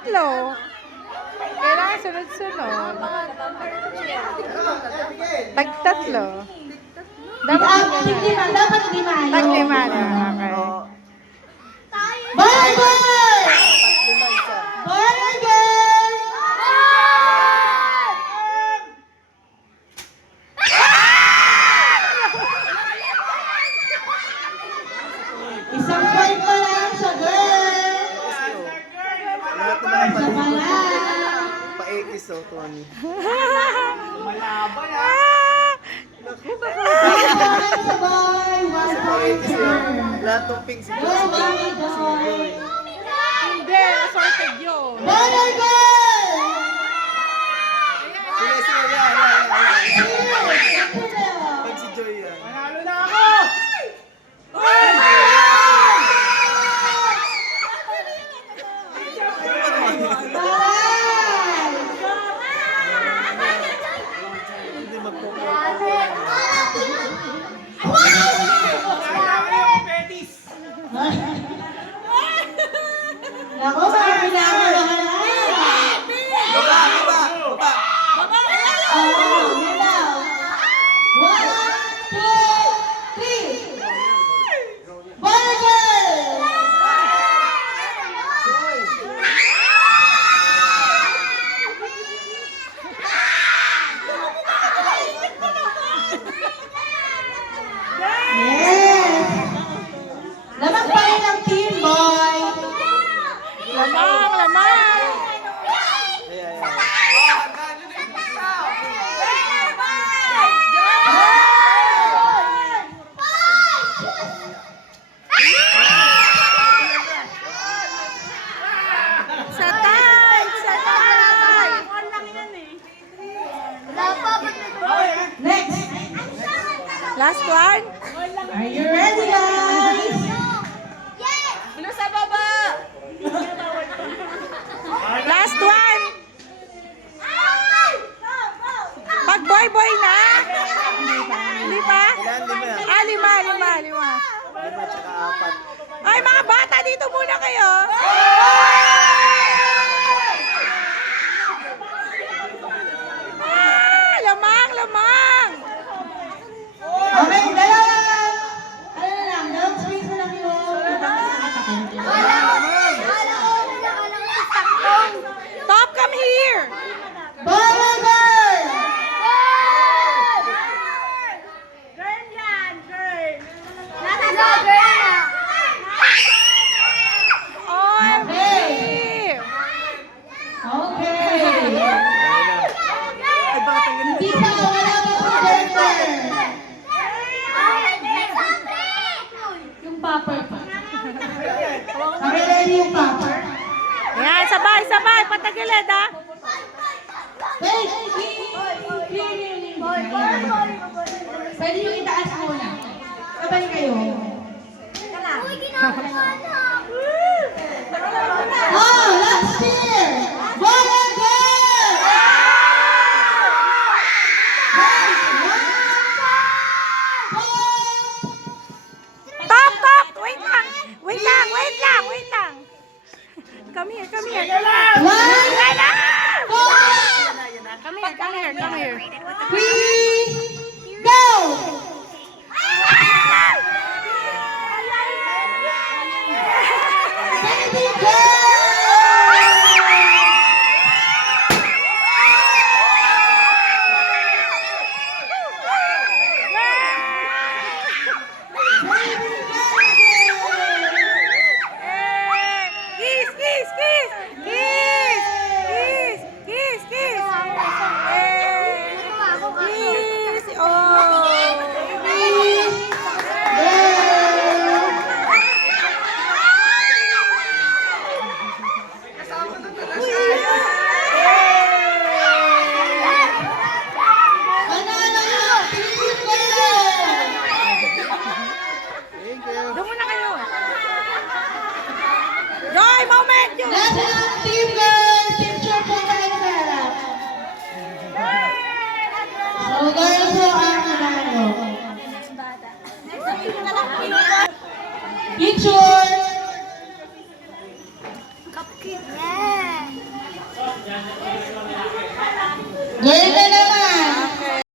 tatlo. Kailangan sunod-sunod. Tag-tatlo. Dapat lima. Tag-lima na. Okay. Burger! Burger! Isang point pa lang sa girl. Isa pa lang. Pa-80 so, Tony. Malaban Sa boy. One point sa girl. Lahat ng pink si Go, Mami, go. Hindi, sorted yun. Burger! Sige, sige, yan. Pag si Joy yan. Manalo na ako! Hindi magpupo. Ako, marami na ako lahat. Baba, baba, baba. Bilaw. 1, 2, 3. Burger! Yes! Lamang pa rin ang team, boy. Lamang, lamang! Ayan, ayan. Satay! Satay! Next. Last one? Are you ready, guys? Blue sa baba! Last one! Pag boy-boy na? Hindi pa? Ilan, lima? Ah, lima. Lima tsaka apat. Ay, mga bata, dito muna kayo. Ah, lamang. Okay, dalawang. Ano na lang, dalawang space na lang yung Top, come here. Burger! OMG. Okay. Ay, bakit ang ganito? Hindi pa, wala pa po burger. Yung popper pa. Okay, ready yung popper? Ayan, sabay. Patagilid, ha? Wait! Pwede yung itaas muna. Sabay kayo. Oh, last year! Burger! Top! Wait lang. Come here. One, Come here. 3, go! Baby National Team Girls! Picture po tayo sa harap. So, girls po ang nanalo. Picture! Cupcake. Yes.